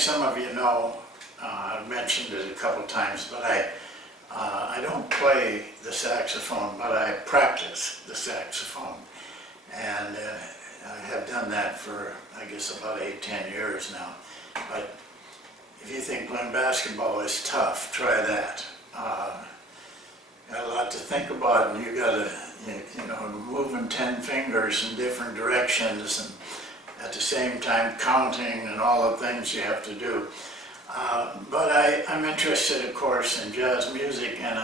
some of you know, I've mentioned it a couple times, but I don't play the saxophone, but I practice the saxophone. And I have done that for, I guess, about 8-10 years now. But if you think playing basketball is tough, try that. Got a lot to think about, and you got to, you know, moving 10 fingers in different directions, and at the same time counting and all the things you have to do. But I'm interested, of course, in jazz music, and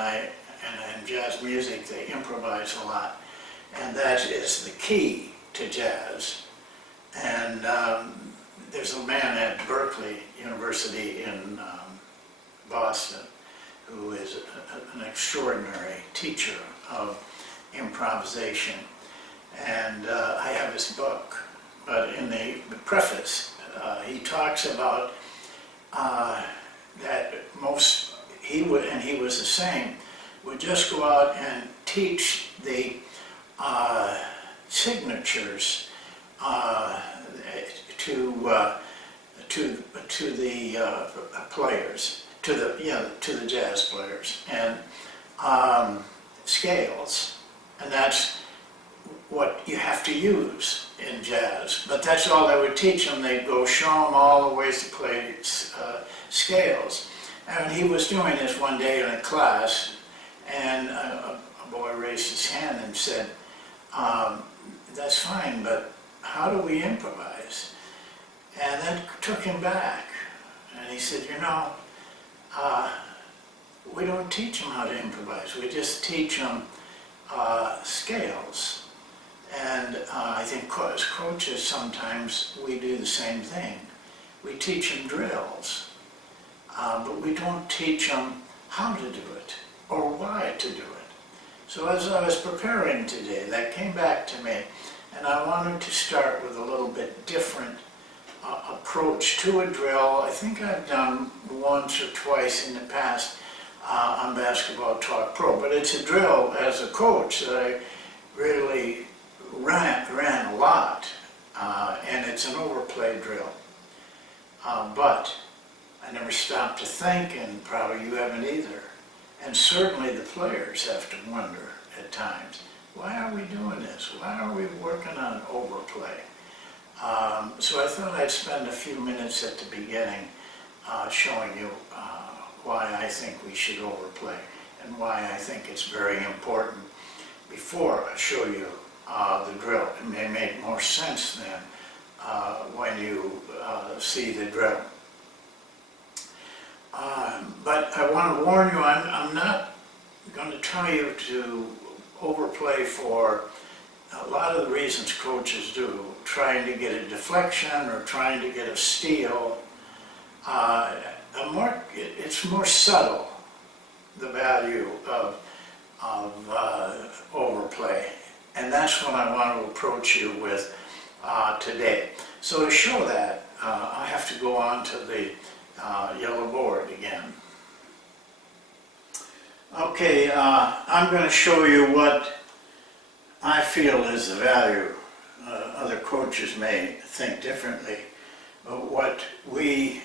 in jazz music they improvise a lot, and that is the key to jazz. And there's a man at Berkeley University in Boston who is an extraordinary teacher of improvisation, and I have his book. But in the preface, he talks about that he was the same, would just go out and teach the signatures to the players, to the jazz players, and scales, and that's what you have to use in jazz. But that's all they would teach them. They'd go show them all the ways to play scales. And he was doing this one day in a class, and a boy raised his hand and said, that's fine, but how do we improvise? And that took him back. And he said, you know, we don't teach them how to improvise. We just teach them scales. And I think as coaches, sometimes we do the same thing. We teach them drills, but we don't teach them how to do it or why to do it. So as I was preparing today, that came back to me, and I wanted to start with a little bit different approach to a drill. I think I've done once or twice in the past on Basketball Talk Pro, but it's a drill as a coach that I really ran a lot, and it's an overplay drill. But I never stopped to think, and probably you haven't either. And certainly the players have to wonder at times, why are we doing this? Why are we working on overplay? So I thought I'd spend a few minutes at the beginning showing you why I think we should overplay and why I think it's very important before I show you the drill. It may make more sense then when you see the drill. But I want to warn you, I'm not going to tell you to overplay for a lot of the reasons coaches do, trying to get a deflection or trying to get a steal. It's more subtle, the value of overplay. And that's what I want to approach you with today. So to show that, I have to go on to the yellow board again. Okay, I'm going to show you what I feel is the value. Other coaches may think differently, but what we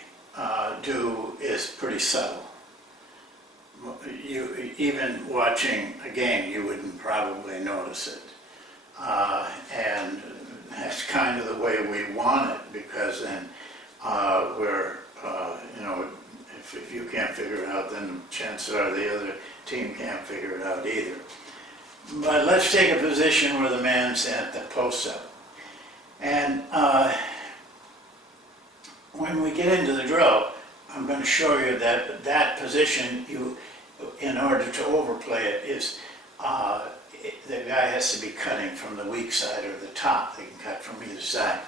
do is pretty subtle. Even watching a game, you wouldn't probably notice it. And that's kind of the way we want it, because then you know, if you can't figure it out, then chances are the other team can't figure it out either. But let's take a position where the man's at the post-up. And when we get into the drill, I'm going to show you that that position, in order to overplay it, is the guy has to be cutting from the weak side or the top. They can cut from either side.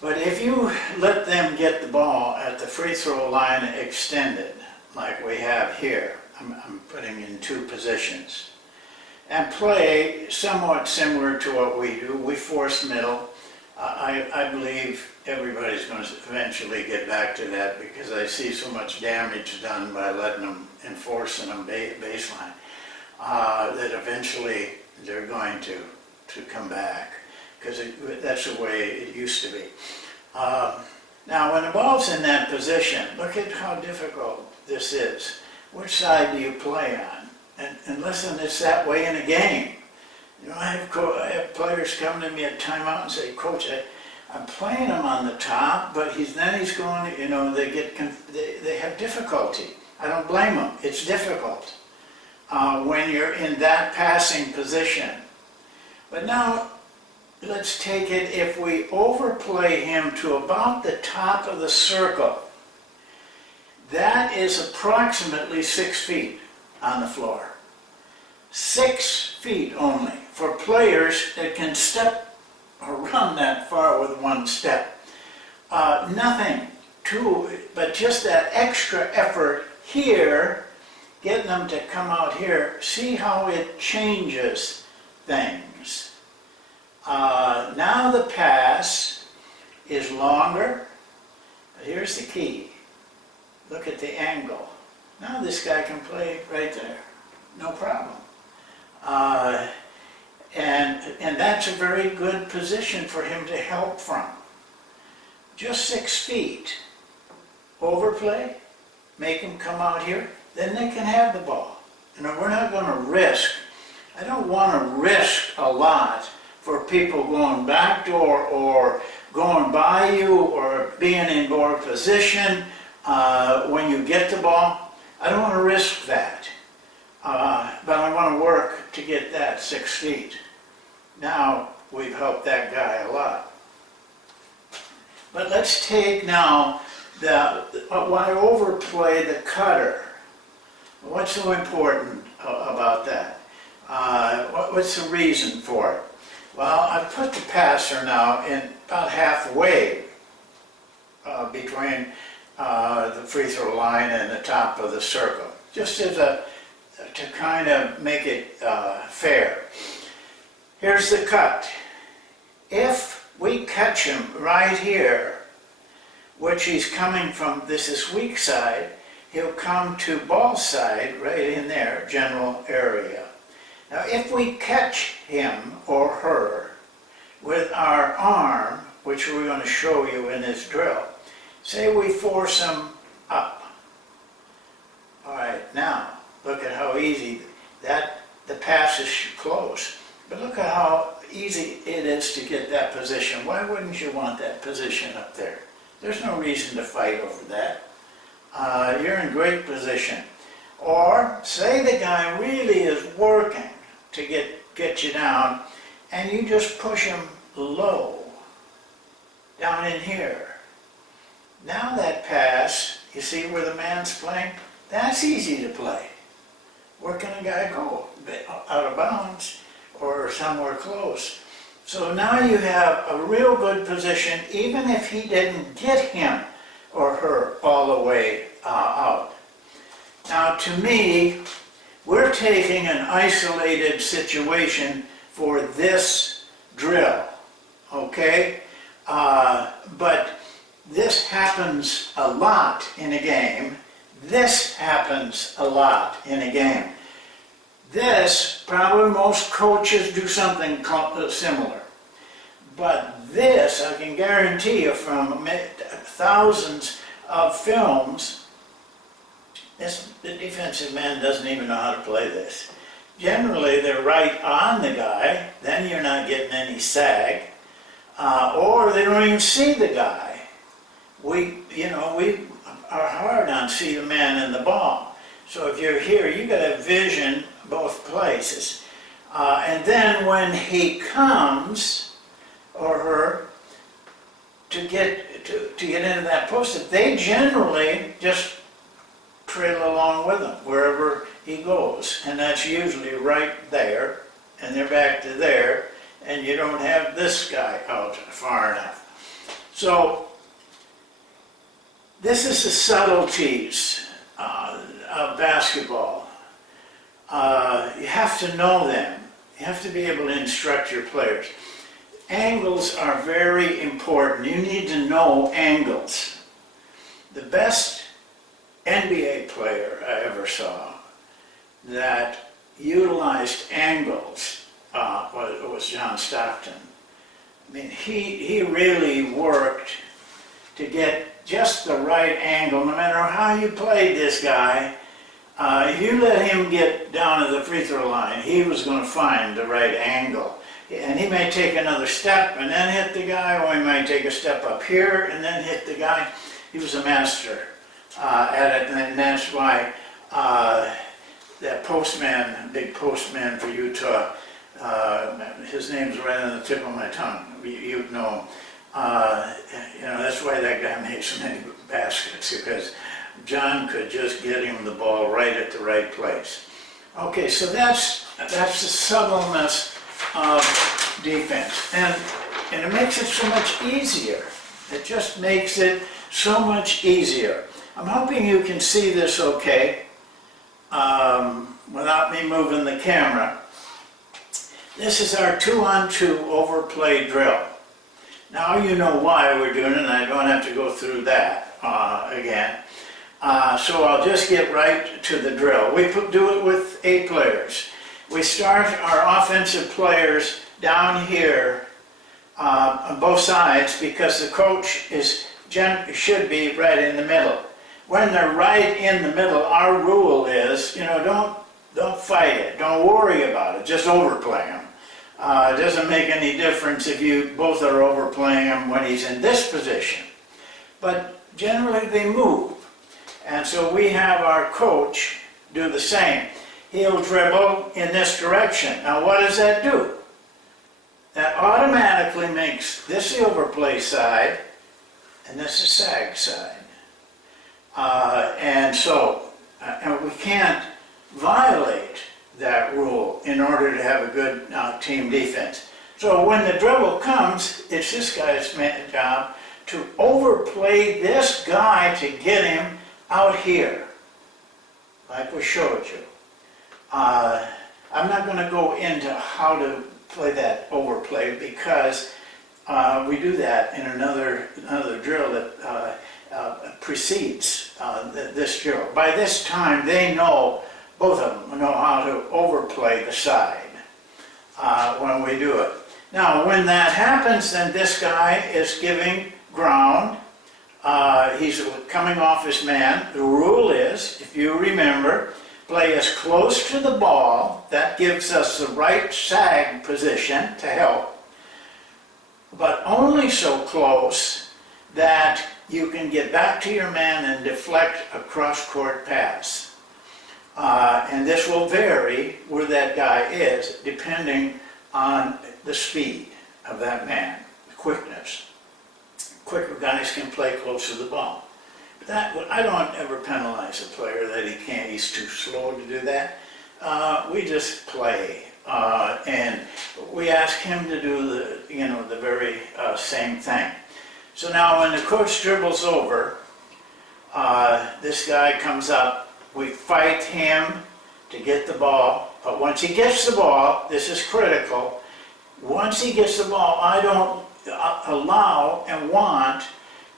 But if you let them get the ball at the free throw line extended, like we have here, I'm putting in two positions, and play somewhat similar to what we do. We force middle. I believe everybody's going to eventually get back to that, because I see so much damage done by letting them enforcing them baseline that eventually they're going to come back, because that's the way it used to be. Now, when the ball's in that position, look at how difficult this is. Which side do you play on? And listen, it's that way in a game. You know, I have players come to me at timeout and say, Coach, I'm playing him on the top, but then he's going, you know, they have difficulty. I don't blame them. It's difficult when you're in that passing position. But now, let's take it, if we overplay him to about the top of the circle, that is approximately 6 feet on the floor. 6 feet only for players that can step or run that far with one step. Nothing but just that extra effort here, getting them to come out here. See how it changes things. Now the pass is longer, but here's the key. Look at the angle. Now this guy can play right there, no problem. And that's a very good position for him to help from. Just 6 feet. Overplay, make him come out here, then they can have the ball. You know, we're not going to risk. I don't want to risk a lot for people going backdoor or going by you or being in more position when you get the ball. I don't want to risk that. But I want to work to get that 6 feet. Now we've helped that guy a lot. But let's take now why overplay the cutter. What's so important about that? What's the reason for it? Well, I've put the passer now in about halfway between the free throw line and the top of the circle, just as to kind of make it fair. Here's the cut. If we catch him right here, which he's coming from, this is weak side, he'll come to ball side right in there, general area. Now if we catch him or her with our arm, which we're going to show you in this drill, say we force him up. All right, now look at how easy the pass is close. But look at how easy it is to get that position. Why wouldn't you want that position up there? There's no reason to fight over that. You're in great position. Or say the guy really is working to get you down, and you just push him low, down in here. Now that pass, you see where the man's playing? That's easy to play. Where can a guy go? Out of bounds or somewhere close. So now you have a real good position, even if he didn't get him or her all the way out. Now to me, we're taking an isolated situation for this drill, okay? But this happens a lot in a game. This happens a lot in a game. This, probably most coaches do something similar. But this, I can guarantee you from thousands of films, the defensive man doesn't even know how to play this. Generally, they're right on the guy, then you're not getting any sag, or they don't even see the guy. We are hard on see the man and the ball. So if you're here, you got to have vision both places. And then when he comes, or her, to get into that post, they generally just trail along with him wherever he goes, and that's usually right there, and they're back to there, and you don't have this guy out far enough. So this is the subtleties of basketball. You have to know them. You have to be able to instruct your players. Angles are very important. You need to know angles. The best NBA player I ever saw that utilized angles was John Stockton. I mean, he really worked to get just the right angle, no matter how you played this guy. If you let him get down to the free throw line, he was going to find the right angle. And he may take another step and then hit the guy, or he might take a step up here and then hit the guy. He was a master at it, and that's why that postman, big postman for Utah, his name's right on the tip of my tongue. You'd know him. That's why that guy made so many baskets, because John could just get him the ball right at the right place. Okay, so that's the subtleness of defense, and it makes it so much easier. It just makes it so much easier. I'm hoping you can see this okay, without me moving the camera. This is our 2-on-2 overplay drill. Now you know why we're doing it, and I don't have to go through that again. So I'll just get right to the drill. We do it with 8 players. We start our offensive players down here on both sides, because the coach should be right in the middle. When they're right in the middle, our rule is, don't fight it, don't worry about it, just overplay him. It doesn't make any difference if you both are overplaying him when he's in this position. But generally they move. And so we have our coach do the same. He'll dribble in this direction. Now what does that do? That automatically makes this the overplay side and this the sag side. And we can't violate that rule in order to have a good team defense. So when the dribble comes, it's this guy's job to overplay this guy to get him out here, like we showed you. I'm not going to go into how to play that overplay, because we do that in another drill that precedes this drill. By this time, they know, both of them know how to overplay the side when we do it. Now, when that happens, then this guy is giving ground. He's coming off his man. The rule is, if you remember, play as close to the ball. That gives us the right sag position to help, but only so close that you can get back to your man and deflect a cross-court pass. And this will vary where that guy is, depending on the speed of that man, the quickness. Quicker guys can play close to the ball. I don't ever penalize a player that he's too slow to do that. We just play, and we ask him to do the very same thing. So now when the coach dribbles over, this guy comes up. We fight him to get the ball, but once he gets the ball, this is critical. Once he gets the ball, I don't allow and want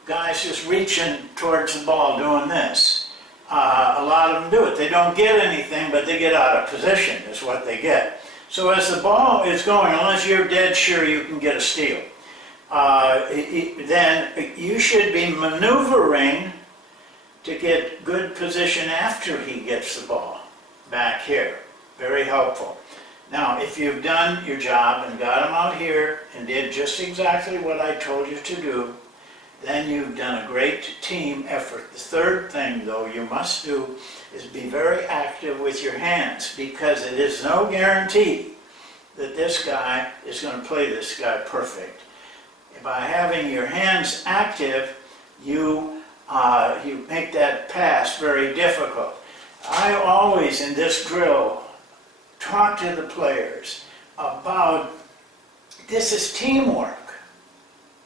guys just reaching towards the ball doing this. A lot of them do it. They don't get anything, but they get out of position is what they get. So as the ball is going, unless you're dead sure you can get a steal, then you should be maneuvering to get good position after he gets the ball back here. Very helpful. Now, if you've done your job and got him out here and did just exactly what I told you to do, then you've done a great team effort. The third thing, though, you must do is be very active with your hands, because it is no guarantee that this guy is going to play this guy perfect. By having your hands active, you make that pass very difficult. I always, in this drill, talk to the players about this is teamwork.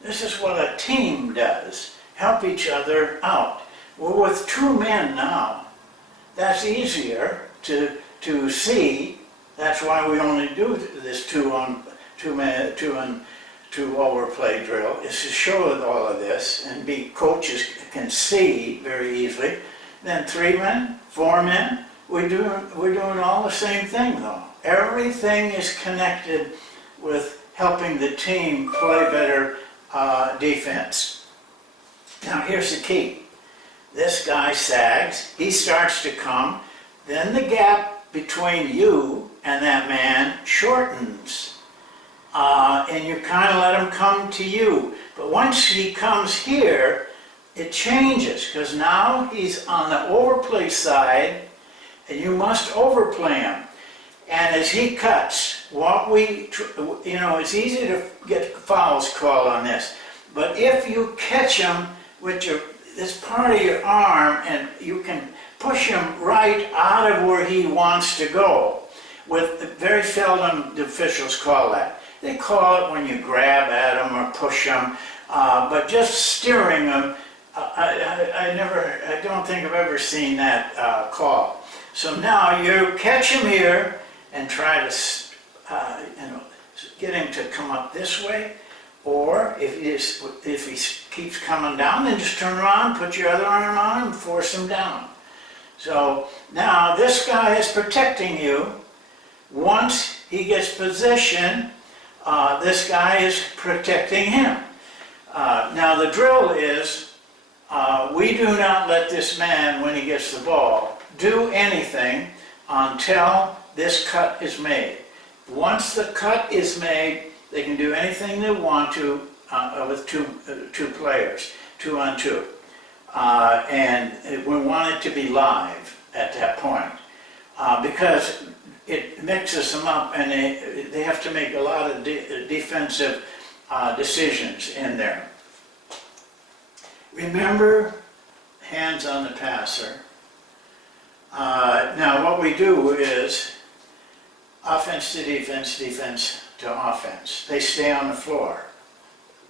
This is what a team does. Help each other out. Well, with 2 men now, that's easier to see. That's why we only do this 2-on-2 overplay drill, is to show all of this, and coaches can see very easily. Then 3 men, 4 men, we're doing all the same thing though. Everything is connected with helping the team play better defense. Now here's the key. This guy sags, he starts to come, then the gap between you and that man shortens. And you kind of let him come to you. But once he comes here, it changes, because now he's on the overplay side, and you must overplay him. And as he cuts, it's easy to get fouls called on this. But if you catch him with this part of your arm, and you can push him right out of where he wants to go, very seldom do officials call that. They call it when you grab at him or push him, but just steering him, I don't think I've ever seen that call. So now you catch him here and try to, get him to come up this way, or if he keeps coming down, then just turn around, put your other arm on him, and force him down. So now this guy is protecting you. Once he gets position, this guy is protecting him. Now the drill is, we do not let this man, when he gets the ball, do anything until this cut is made. Once the cut is made, they can do anything they want to with two players, 2 on 2. And we want it to be live at that point, because it mixes them up, and they have to make a lot of defensive decisions in there. Remember, hands on the passer. Now what we do is offense to defense, defense to offense. They stay on the floor.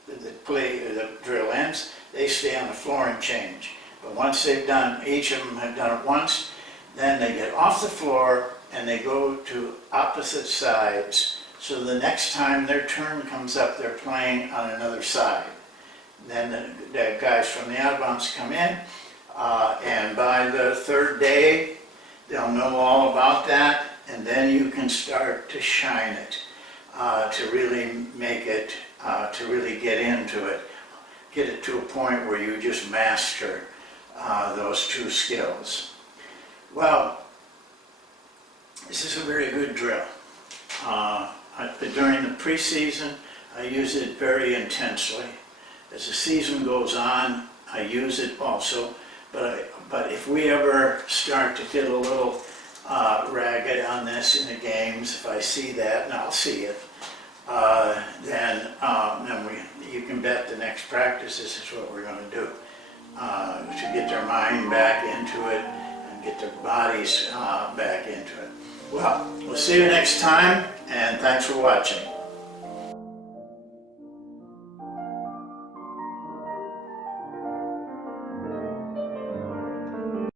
The drill ends, they stay on the floor and change. But once they've done, each of them have done it once, then they get off the floor and they go to opposite sides. So the next time their turn comes up, they're playing on another side. Then the guys from the out of bounds come in, and by the 3rd day, they'll know all about that, and then you can start to shine it, to really make it, to really get into it, get it to a point where you just master those 2 skills. Well, this is a very good drill. During the preseason, I use it very intensely. As the season goes on, I use it also, but if we ever start to get a little ragged on this in the games, if I see that, and I'll see it, then you can bet the next practice this is what we're going to do, to get their mind back into it and get their bodies back into it. Well, we'll see you next time, and thanks for watching.